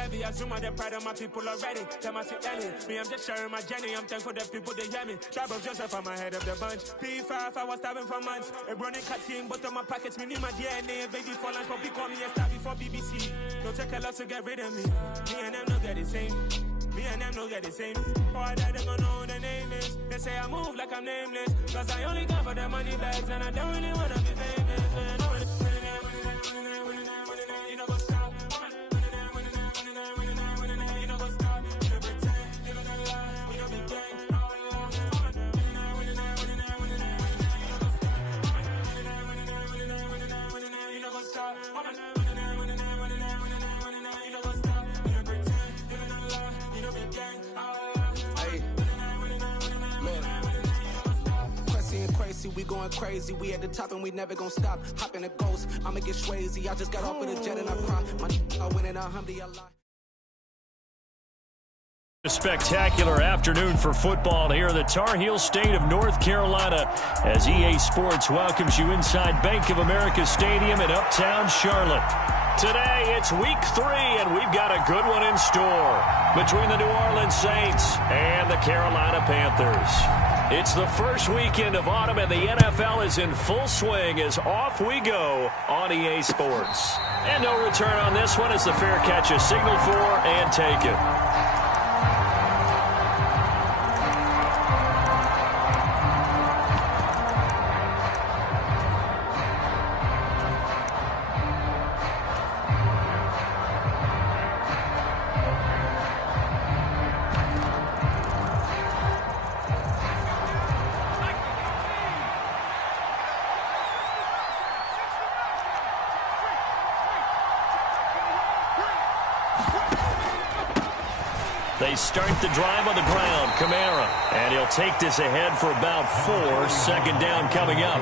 heavy. I zoom out the pride of my people already. Tell my Ellie, me, I'm just sharing my journey. I'm thankful that people, they hear me. Tribe of Joseph, I'm ahead of the bunch. P5, I was starving for months. A running cut team, but on my pockets, me need my DNA. Baby for lunch, but call me a star before BBC. Don't take a lot to get rid of me. Me and them don't get the same. Me and them don't get the same. For I die, they gon' know who the name is. They say I move like I'm nameless. Cause I only come for the money bags. And I don't really wanna be famous, man. You know what's up? You know what's up? You know pretend. You know that lie. We don't be gang. You know what's up? We going crazy, we at the top and we never gonna stop. Hop in a ghost, I'ma get swayzy. I just got off with a jet and I cry. I win in a Humvee, I lie. A spectacular afternoon for football here in the Tar Heel state of North Carolina as EA Sports welcomes you inside Bank of America Stadium in Uptown Charlotte. Today, it's week 3, and we've got a good one in store between the New Orleans Saints and the Carolina Panthers. It's the first weekend of autumn, and the NFL is in full swing as off we go on EA Sports. And no return on this one as the fair catch is signaled for and taken. They start the drive on the ground. Kamara. And he'll take this ahead for about 4. Second down coming up.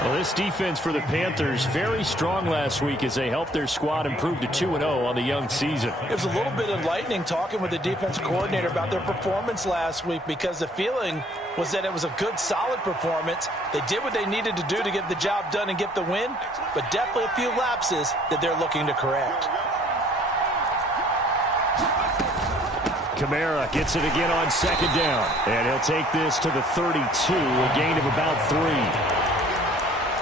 Well, this defense for the Panthers, very strong last week as they helped their squad improve to 2-0 on the young season. It was a little bit enlightening talking with the defense coordinator about their performance last week because the feeling was that it was a good, solid performance. They did what they needed to do to get the job done and get the win, but definitely a few lapses that they're looking to correct. Kamara gets it again on second down. And he'll take this to the 32, a gain of about 3.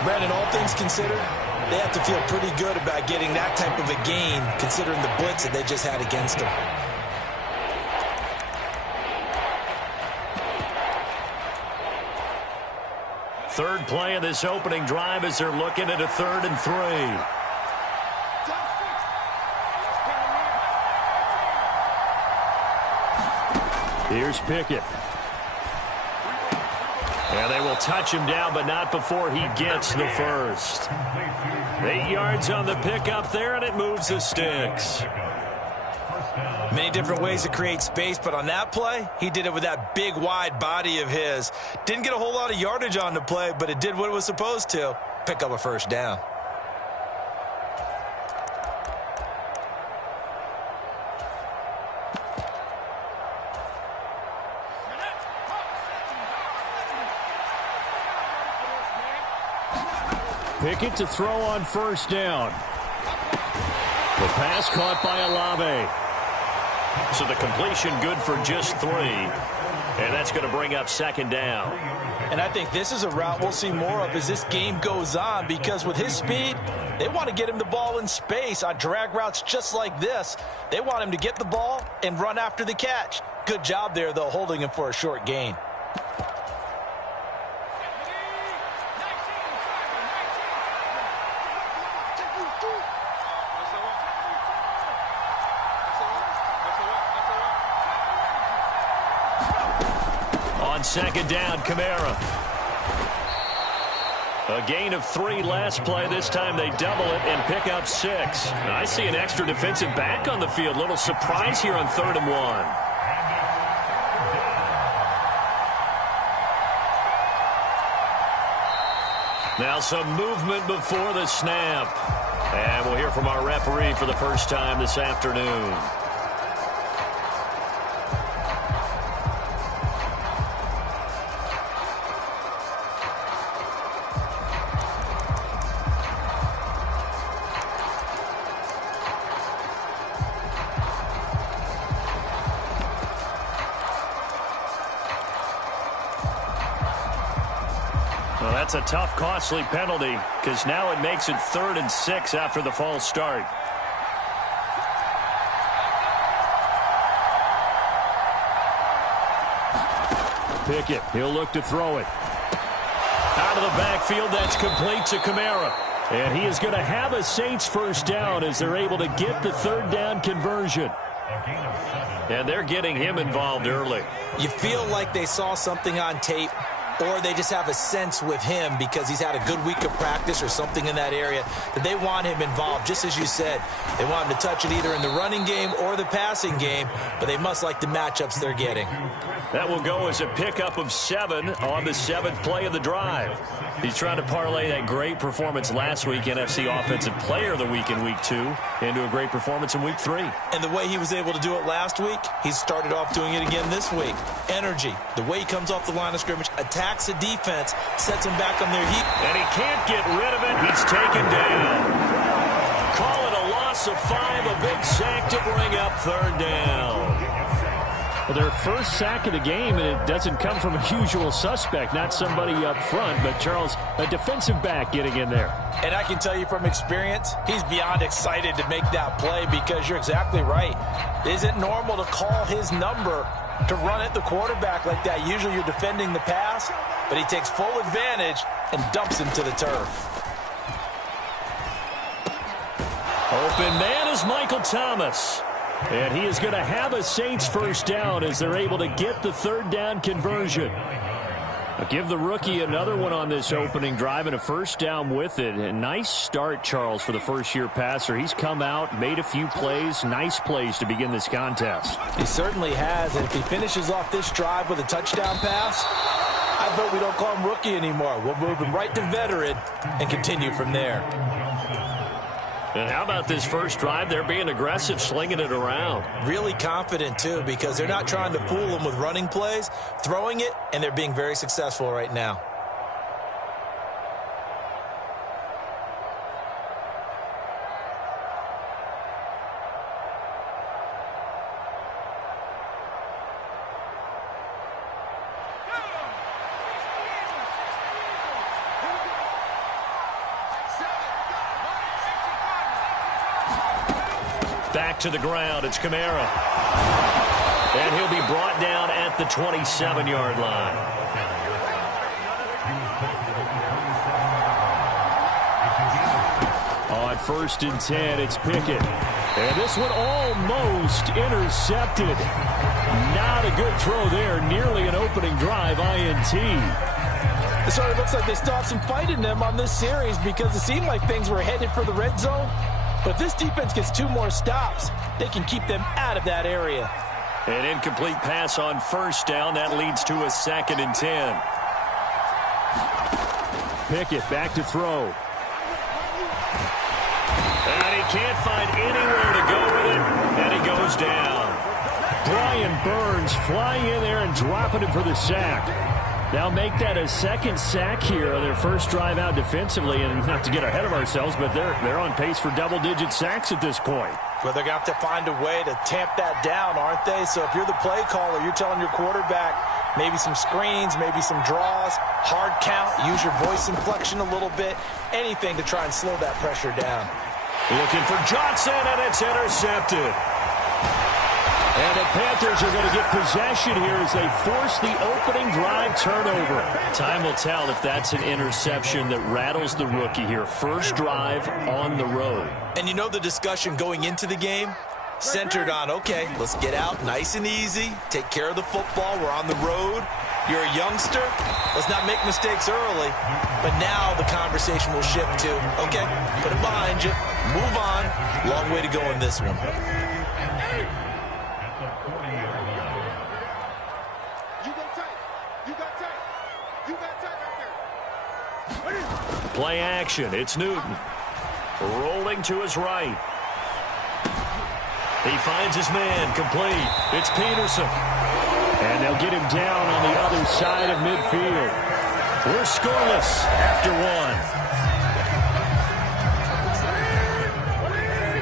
Brandon, all things considered, they have to feel pretty good about getting that type of a gain considering the blitz that they just had against them. Third play of this opening drive as they're looking at a 3rd and 3. Here's Pickett. And they will touch him down, but not before he gets the first. 8 yards on the pickup there, and it moves the sticks. Many different ways to create space, but on that play, he did it with that big, wide body of his. Didn't get a whole lot of yardage on the play, but it did what it was supposed to. Pick up a first down. Pickett to throw on first down. The pass caught by Olave. So the completion good for just 3. And that's going to bring up second down. And I think this is a route we'll see more of as this game goes on because with his speed, they want to get him the ball in space on drag routes just like this. They want him to get the ball and run after the catch. Good job there, though, holding him for a short gain. Second down, Kamara. A gain of 3 last play. This time they double it and pick up 6. Now, I see an extra defensive back on the field. Little surprise here on 3rd and 1. Now some movement before the snap. And we'll hear from our referee for the first time this afternoon. Well, that's a tough, costly penalty because now it makes it 3rd and 6 after the false start. Pickett, he'll look to throw it. Out of the backfield, that's complete to Kamara. And he is going to have a Saints first down as they're able to get the 3rd down conversion. And they're getting him involved early. You feel like they saw something on tape, or they just have a sense with him because he's had a good week of practice or something in that area that they want him involved. Just as you said, they want him to touch it either in the running game or the passing game, but they must like the matchups they're getting. That will go as a pickup of 7 on the 7th play of the drive. He's trying to parlay that great performance last week, NFC Offensive Player of the Week in Week 2, into a great performance in Week 3. And the way he was able to do it last week, he started off doing it again this week. Energy, the way he comes off the line of scrimmage, attacks the defense, sets them back on their heat. And he can't get rid of it. He's taken down. Call it a loss of 5, a big sack to bring up 3rd down. Well, their first sack of the game, and it doesn't come from a usual suspect, not somebody up front, but Charles, a defensive back getting in there. And I can tell you from experience, he's beyond excited to make that play because you're exactly right. It isn't normal to call his number to run at the quarterback like that. Usually you're defending the pass, but he takes full advantage and dumps him to the turf. Open man is Michael Thomas. And he is going to have a Saints first down as they're able to get the 3rd down conversion. I'll give the rookie another one on this opening drive and a first down with it. A nice start, Charles, for the first-year passer. He's come out, made a few plays, nice plays to begin this contest. He certainly has, and if he finishes off this drive with a touchdown pass, I vote we don't call him rookie anymore. We'll move him right to veteran and continue from there. And how about this first drive? They're being aggressive, slinging it around. Really confident, too, because they're not trying to fool them with running plays, throwing it, and they're being very successful right now. Back to the ground, it's Kamara. And he'll be brought down at the 27-yard line. On 1st and 10, it's Pickett. And this one almost intercepted. Not a good throw there, nearly an opening drive, INT. It sort of looks like they still have some fight in them on this series because it seemed like things were headed for the red zone. But if this defense gets 2 more stops, they can keep them out of that area. An incomplete pass on first down. That leads to a 2nd and 10. Pickett back to throw. And he can't find anywhere to go with it. And he goes down. Brian Burns flying in there and dropping him for the sack. They'll make that a 2nd sack here on their first drive out defensively. And not to get ahead of ourselves, but they're on pace for double-digit sacks at this point. Well, they're going to have to find a way to tamp that down, aren't they? So if you're the play caller, you're telling your quarterback maybe some screens, maybe some draws, hard count, use your voice inflection a little bit, anything to try and slow that pressure down. Looking for Johnson, and it's intercepted. And the Panthers are going to get possession here as they force the opening drive turnover. Time will tell if that's an interception that rattles the rookie here. First drive on the road. And you know the discussion going into the game? Centered on, okay, let's get out nice and easy, take care of the football, we're on the road. You're a youngster, let's not make mistakes early. But now the conversation will shift to, okay, put it behind you, move on. Long way to go in this one. Play action. It's Newton. Rolling to his right. He finds his man. Complete. It's Peterson. And they'll get him down on the other side of midfield. We're scoreless after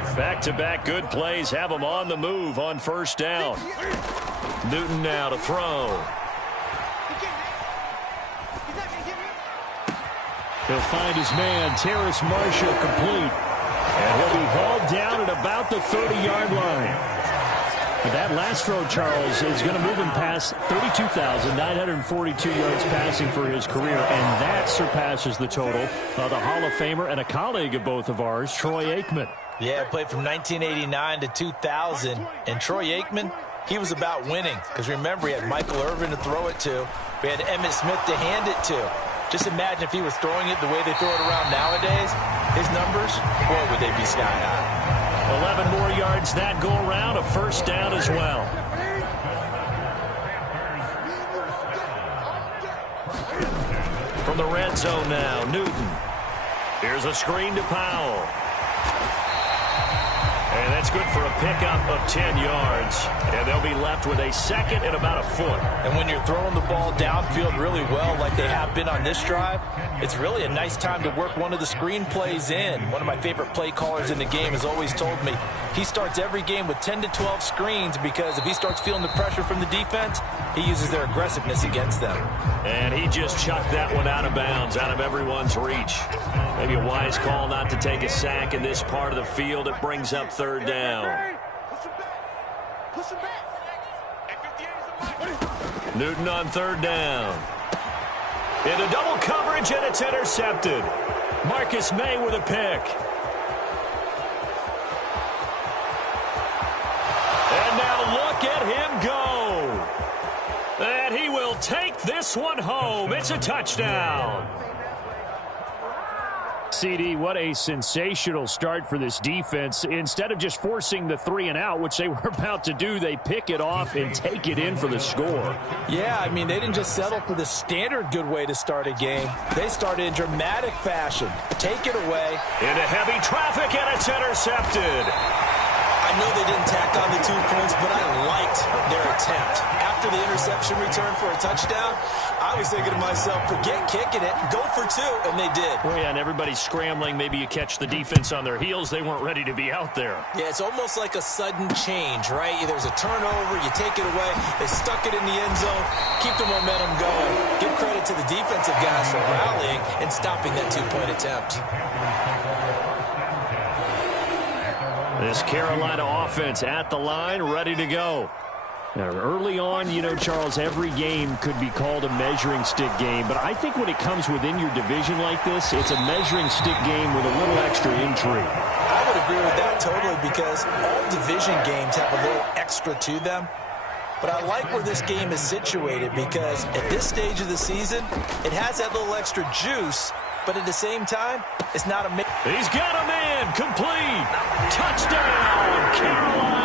1. Back-to-back good plays have him on the move on first down. Newton now to throw. He'll find his man, Terrace Marshall, complete. And he'll be hauled down at about the 30-yard line. But that last throw, Charles, is going to move him past 32,942 yards passing for his career, and that surpasses the total of the Hall of Famer and a colleague of both of ours, Troy Aikman. Yeah, played from 1989 to 2000, and Troy Aikman, he was about winning, because remember, he had Michael Irvin to throw it to. We had Emmitt Smith to hand it to. Just imagine if he was throwing it the way they throw it around nowadays. His numbers, boy, would they be sky high. 11 more yards that go around, a first down as well. From the red zone now, Newton. Here's a screen to Powell. And that's good for a pickup of 10 yards. And they'll be left with a second and about a foot. And when you're throwing the ball downfield really well like they have been on this drive, it's really a nice time to work one of the screen plays in. One of my favorite play callers in the game has always told me he starts every game with 10 to 12 screens because if he starts feeling the pressure from the defense, he uses their aggressiveness against them. And he just chucked that one out of bounds, out of everyone's reach. Maybe a wise call not to take a sack in this part of the field. It brings up third down. Newton on third down. Into double coverage, and it's intercepted. Marcus May with a pick. And now look at him go. And he will take this one home. It's a touchdown. CD, what a sensational start for this defense. Instead of just forcing the 3-and-out, which they were about to do, they pick it off and take it in for the score. Yeah, I mean, they didn't just settle for the standard good way to start a game. They started in dramatic fashion. Take it away. Into heavy traffic, and it's intercepted. I know they didn't tack on the 2 points, but I liked their attempt. After the interception return for a touchdown, I was thinking to myself, forget kicking it, go for 2, and they did. Well, yeah, and everybody's scrambling. Maybe you catch the defense on their heels. They weren't ready to be out there. Yeah, it's almost like a sudden change, right? There's a turnover, you take it away, they stuck it in the end zone, keep the momentum going. Give credit to the defensive guys for rallying and stopping that 2-point attempt. This Carolina offense at the line, ready to go. Now, early on, you know, Charles, every game could be called a measuring stick game, but I think when it comes within your division like this, it's a measuring stick game with a little extra intrigue. I would agree with that totally because all division games have a little extra to them. But I like where this game is situated because at this stage of the season, it has that little extra juice, but at the same time, it's not a... He's got a man, complete. Touchdown, Carolina.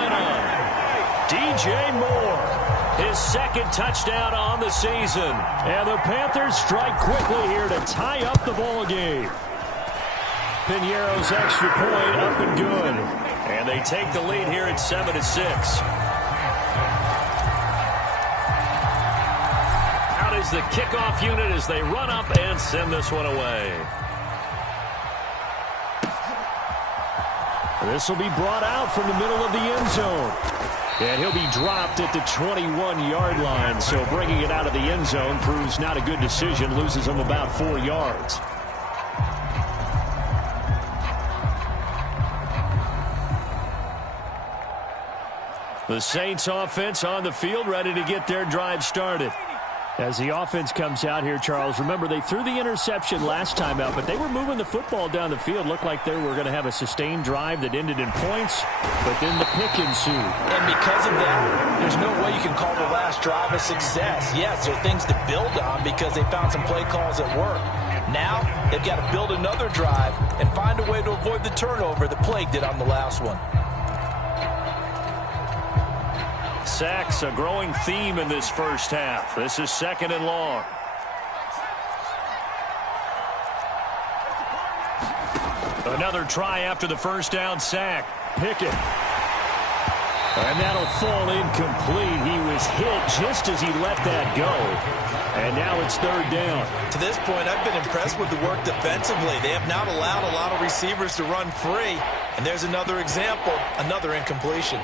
DJ Moore, his second touchdown on the season. And the Panthers strike quickly here to tie up the ball game. Piñeiro's extra point up and good. And they take the lead here at 7-6. Out is the kickoff unit as they run up and send this one away. This will be brought out from the middle of the end zone. And he'll be dropped at the 21-yard line. So bringing it out of the end zone proves not a good decision. Loses him about 4 yards. The Saints offense on the field, ready to get their drive started. As the offense comes out here, Charles, remember they threw the interception last time out, but they were moving the football down the field. Looked like they were going to have a sustained drive that ended in points, but then the pick ensued. And because of that, there's no way you can call the last drive a success. Yes, there are things to build on because they found some play calls that work. Now, they've got to build another drive and find a way to avoid the turnover that plagued it on the last one. Sacks, a growing theme in this first half. This is 2nd and long. Another try after the first down sack. Pickett. And that'll fall incomplete. He was hit just as he let that go. And now it's 3rd down. To this point, I've been impressed with the work defensively. They have not allowed a lot of receivers to run free. And there's another example, another incompletion.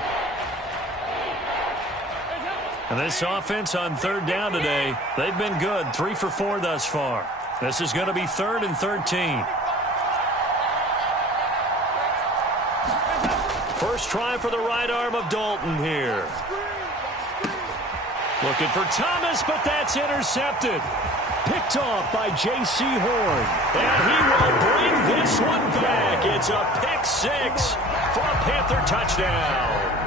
And this offense on 3rd down today, they've been good. 3 for 4 thus far. This is going to be 3rd and 13. First try for the right arm of Dalton here. Looking for Thomas, but that's intercepted. Picked off by J.C. Horn. And he will bring this one back. It's a pick six for a Panther touchdown.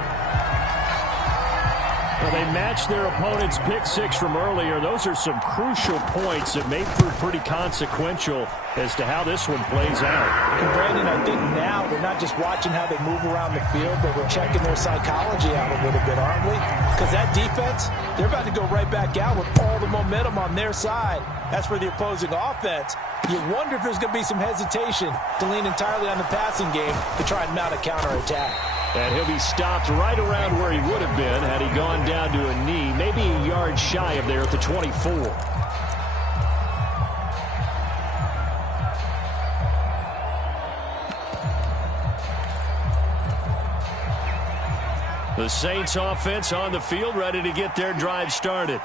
Well, they matched their opponent's pick six from earlier. Those are some crucial points that may prove pretty consequential as to how this one plays out. And Brandon, I think now we're not just watching how they move around the field, but we're checking their psychology out a little bit, aren't we? Because that defense, they're about to go right back out with all the momentum on their side. As for the opposing offense, you wonder if there's going to be some hesitation to lean entirely on the passing game to try and mount a counterattack. And he'll be stopped right around where he would have been had he gone down to a knee, maybe a yard shy of there at the 24. The Saints offense on the field, ready to get their drive started.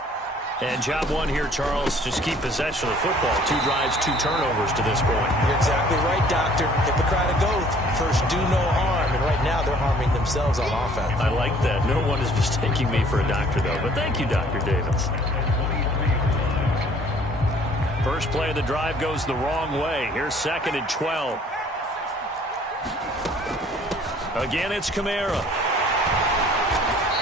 And job one here, Charles, just keep possession of the football. 2 drives, 2 turnovers to this point. You're exactly right, Doctor. Hippocratic oath. First, do no harm. And right now, they're harming themselves on offense. I like that. No one is mistaking me for a doctor, though. But thank you, Dr. Davis. First play of the drive goes the wrong way. Here's 2nd and 12. Again, it's Kamara.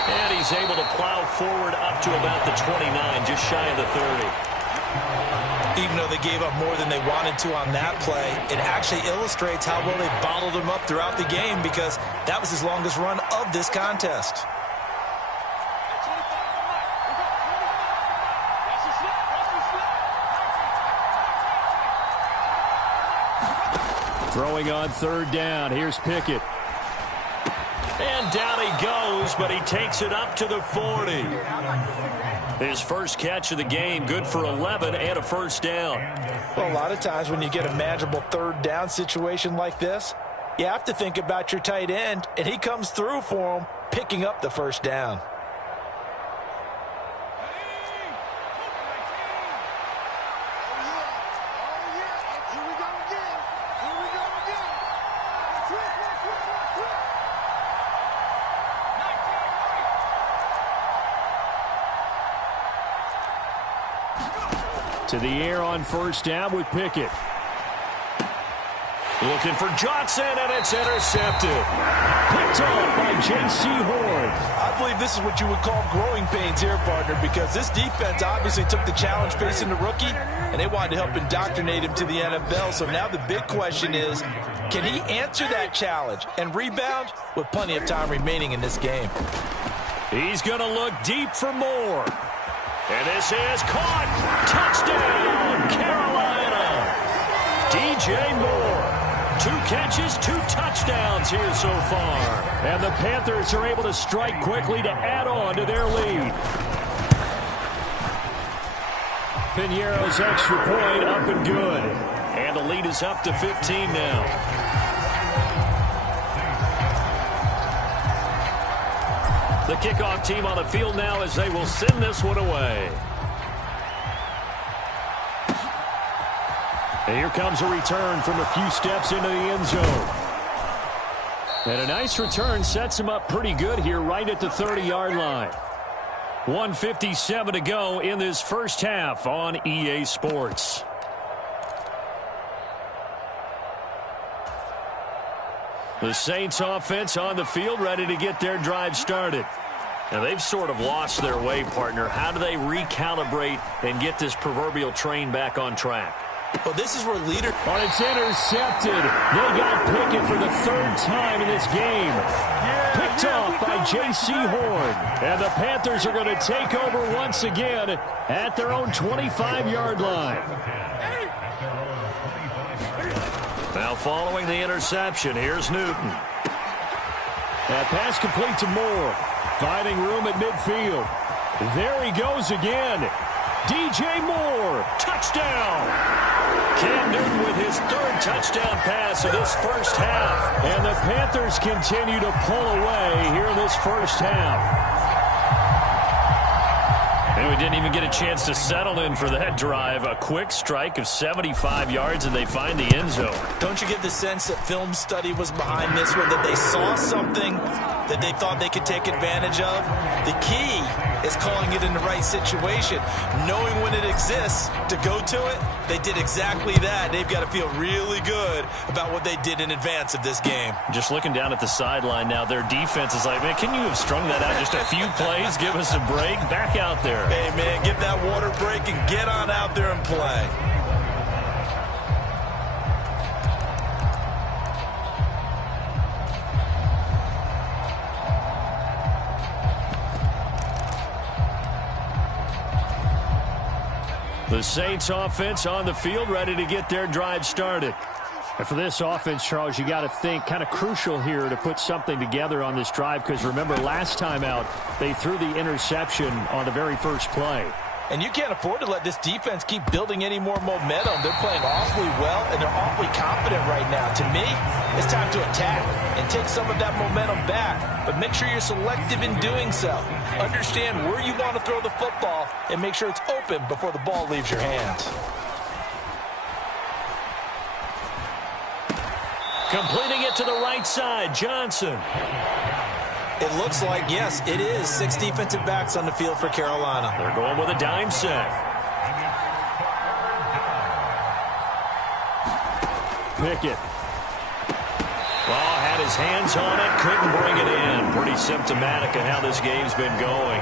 And he's able to plow forward up to about the 29, just shy of the 30. Even though they gave up more than they wanted to on that play, it actually illustrates how well they bottled him up throughout the game because that was his longest run of this contest. Throwing on 3rd down. Here's Pickett. And down he goes, but he takes it up to the 40. His first catch of the game, good for 11 and a first down. Well, a lot of times when you get a manageable 3rd down situation like this, you have to think about your tight end, and he comes through for him, picking up the first down. To the air on first down with Pickett. Looking for Johnson, and it's intercepted. Picked off by J.C. Horn. I believe this is what you would call growing pains here, partner, because this defense obviously took the challenge facing the rookie, and they wanted to help indoctrinate him to the NFL. So now the big question is, can he answer that challenge and rebound with plenty of time remaining in this game? He's going to look deep for more. And this is caught. Touchdown, Carolina. DJ Moore. 2 catches, 2 touchdowns here so far. And the Panthers are able to strike quickly to add on to their lead. Piñeiro's extra point up and good. And the lead is up to 15 now. The kickoff team on the field now as they will send this one away. And here comes a return from a few steps into the end zone. And a nice return sets him up pretty good here right at the 30-yard line. 1:57 to go in this first half on EA Sports. The Saints offense on the field ready to get their drive started. Now they've sort of lost their way, partner. How do they recalibrate and get this proverbial train back on track? Well, this is where leader... But it's intercepted. They got Pickett for the 3rd time in this game. Picked off by J.C. Horn. And the Panthers are going to take over once again at their own 25-yard line. Now following the interception, here's Newton. That pass complete to Moore. Finding room at midfield. There he goes again. DJ Moore, touchdown. Cam Newton with his 3rd touchdown pass of this first half. And the Panthers continue to pull away here in this first half. And we didn't even get a chance to settle in for that drive. A quick strike of 75 yards, and they find the end zone. Don't you get the sense that film study was behind this one, that they saw something that they thought they could take advantage of? The key is calling it in the right situation, knowing when it exists to go to it. They did exactly that. They've got to feel really good about what they did in advance of this game. Just looking down at the sideline now, their defense is like, man, can you have strung that out just a few plays? Give us a break. Back out there. Hey, man, give that water break and get on out there and play. The Saints offense on the field, ready to get their drive started. And for this offense, Charles, you got to think kind of crucial here to put something together on this drive, because remember last time out they threw the interception on the very first play. And you can't afford to let this defense keep building any more momentum. They're playing awfully well, and they're awfully confident right now. To me, it's time to attack and take some of that momentum back. But make sure you're selective in doing so. Understand where you want to throw the football and make sure it's open before the ball leaves your hands. Completing it to the right side, Johnson. It looks like, yes, it is 6 defensive backs on the field for Carolina. They're going with a dime set. Pickett. Well, had his hands on it, couldn't bring it in. Pretty symptomatic of how this game's been going.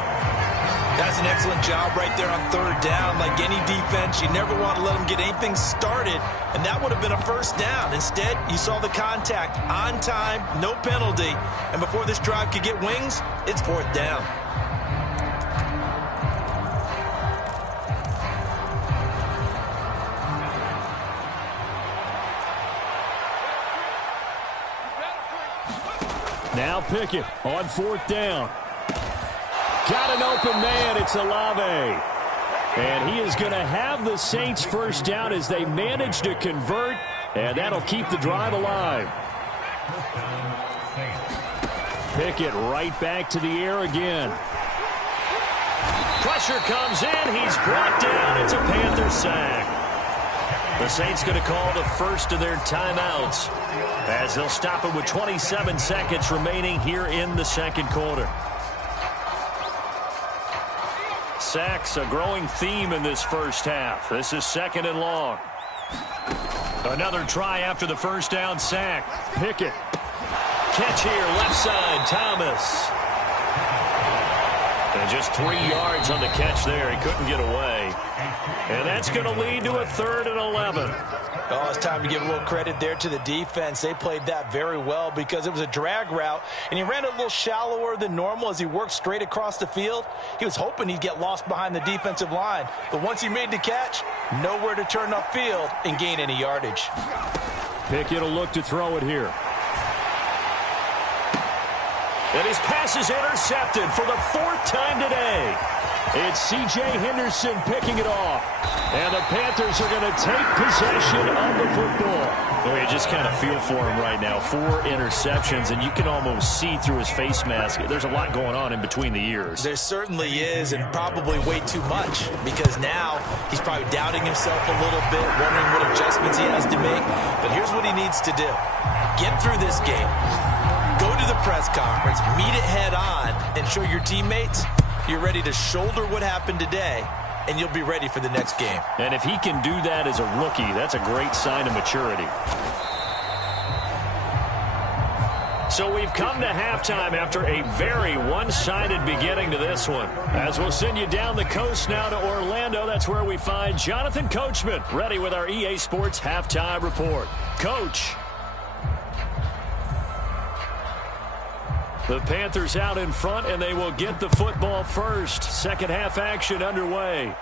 That's an excellent job right there on 3rd down. Like any defense, you never want to let them get anything started, and that would have been a first down. Instead, you saw the contact on time, no penalty, and before this drive could get wings, it's 4th down. Now Pickett on 4th down. Got an open man. It's Olave. And he is going to have the Saints first down as they manage to convert, and that'll keep the drive alive. Pickett right back to the air again. Pressure comes in. He's brought down. It's a Panther sack. The Saints going to call the first of their timeouts as they'll stop it with 27 seconds remaining here in the second quarter. Sacks, a growing theme in this first half. This is 2nd and long. Another try after the first down sack. Pickett. Catch here, left side, Thomas. And just 3 yards on the catch there. He couldn't get away. And that's going to lead to a 3rd and 11. Oh, it's time to give a little credit there to the defense. They played that very well because it was a drag route, and he ran a little shallower than normal as he worked straight across the field. He was hoping he'd get lost behind the defensive line, but once he made the catch, nowhere to turn upfield and gain any yardage. Pickett will look to throw it here. And his pass is intercepted for the 4th time today. It's C.J. Henderson picking it off. And the Panthers are going to take possession of the football. Oh, you just kind of feel for him right now. 4 interceptions, and you can almost see through his face mask. There's a lot going on in between the ears. There certainly is, and probably way too much, because now he's probably doubting himself a little bit, wondering what adjustments he has to make. But here's what he needs to do. Get through this game. Go to the press conference, meet it head on, and show your teammates you're ready to shoulder what happened today, and you'll be ready for the next game. And if he can do that as a rookie, that's a great sign of maturity. So we've come to halftime after a very one-sided beginning to this one. As we'll send you down the coast now to Orlando, that's where we find Jonathan Coachman, ready with our EA Sports Halftime Report. Coach. The Panthers out in front, and they will get the football first. Second half action underway.